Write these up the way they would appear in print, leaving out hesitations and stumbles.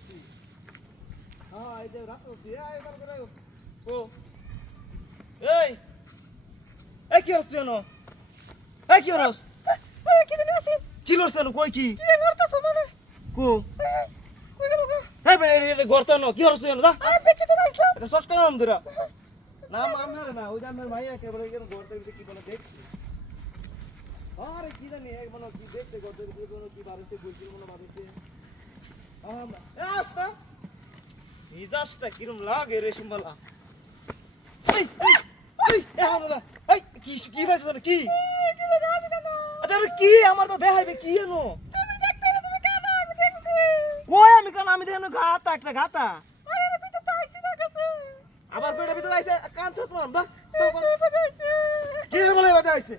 করছি হ্যাঁ এই যে রাস্তা করছি এবার করে ও এই এই কি হচ্ছে জানো এই কি হরস কি জানি আছে কি লড়ছ জানো কই কি কি করতেছ মানে কো কই গেল গো এই বে এই গর্ত না কি হরস জানো দা আরে দেখি তো আইছলাম এটা শর্ট কাম দিরা নাম আমার না ওই যে আমার ভাইয়া কেবল এই গর্তের ভিতরে কি বলে দেখছি আরে কি জানি এক মনে কি দেখছে গর্তের ভিতরে কোনো কি বারুছে বলছিল মনে বারুছে এ আস্তা মিজাজটা কিরম লাগে রে শিমবালা এই এই এ হামলা এই কি কি হইছে তোর কি আচ্ছা আরে কি আমার তো দেখাইবে কি এনো তুমি দেখতে তুমি কানা আমি দেখছি কই আমি কান আমি দেখে গাতা একটা গাতা আরে আমি তো তাইছি না কাছে আবার কইটা ভিতরে আইছে কান ছোট না দা বাজাইছে কি বলে বাজে আইছে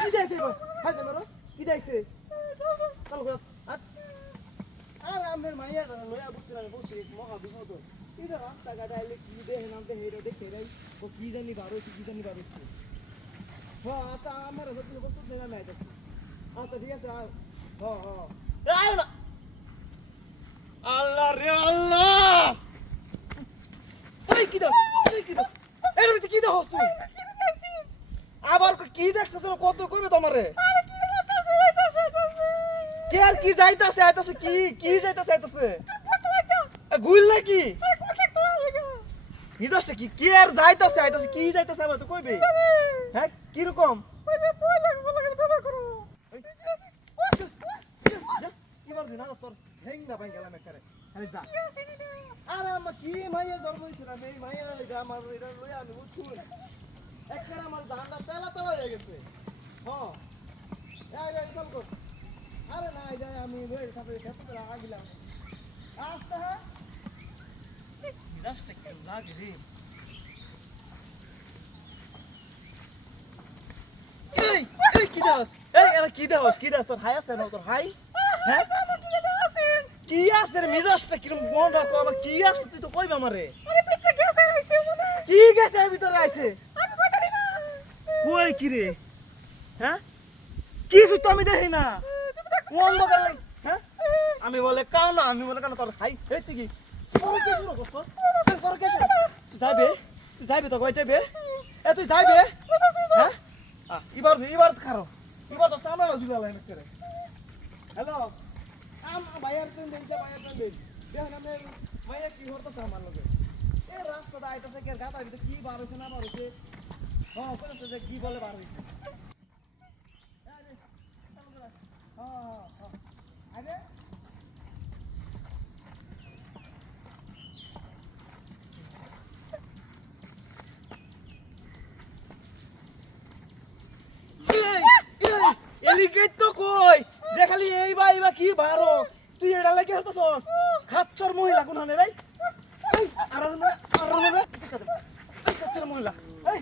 কি যাইছে গো হাই দে মরস কি যাইছে চল গো আরে আমের মাইয়া লয়া বুঝছিলাম বসে মহা বিপদ এটা রাস্তা গাড়ি আইলে কি দেখে নামতে হেরে দেখে রাই ও কি জানি বারো কি জানি বারো হ্যাঁ তা আমার হচ্ছে বস্তু দেনা নাই দেখি আচ্ছা ঠিক আছে হ্যাঁ হ্যাঁ আয় না আল্লাহ রে আল্লাহ ওই কি দাও এর ভিতরে কি দাও তুই আবার কি দেখছস কত কইবে তোমারে আরে কি করতেছ আইতাছে কে আর কি যাইতাছে আইতাছে কি কি যাইতাছে আইতাছে কত লাগা গুল নাকি আরে কত তো লাগা নিদাসে কি কে আর যাইতাছে আইতাছে কি যাইতাছে আবার তো কইবে হ্যাঁ কি রকম ওই যে বই লাগে ব্যবহার করো এবার দিনা তোর হেংনা ভাই গেলাম একবারে খালি যা আরে আমা কি মাইয়া জন্ম হইছে না এই মাইয়া এটা আমার এটা লইয়া আমি উঠুন একবারে আমার দাঁড়া তেলা তেলা হয়ে গেছে হ্যাঁ এই চল কর আরে না এই যায় আমি ওই সাথে খেতে আগিলাম আস্তে হ্যাঁ জাস্ট কি লাগে রে এই এই কি দাস এই এরা কি দাস তোর হাই আছে না তোর হাই হ্যাঁ কি আছে রে মিজাজটা কিরম মন রাখো আবার কি আছে তুই তো কইবে আমারে আরে পিছে গেছে আইছে মনে কি গেছে ভিতরে আইছে আমি কইতালি না কই কি রে হ্যাঁ কি সুই তো আমি দেখি না অন্ধকার লাগে হ্যাঁ আমি বলে কানা আমি বলে কানা তোর হাই এই তুই কি পরে কি শুরু করছ পরে কি শুরু তুই যাইবে তো কই যাইবে এ তুই যাইবে হ্যাঁ এবার খারো এবার তো সামনে জুলা লাইন করে হ্যালো ভাইয়ার ট্রেন দেন দেখেন আমি ভাইয়া কি হরতো আমার লগে এই রাস্তাটা আইতাছে কে গাতা ভিতরে কি বার হইছে না বার হইছে হ্যাঁ কইছে যে কি বলে বার হইছে আরে হ্যাঁ আরে এলিগেট তো কই যে খালি এই বা কি বারো তুই এটা লাগে হতছস খাচ্চর মহিলা কোন হানে রে এই আর খাচ্চর মহিলা এই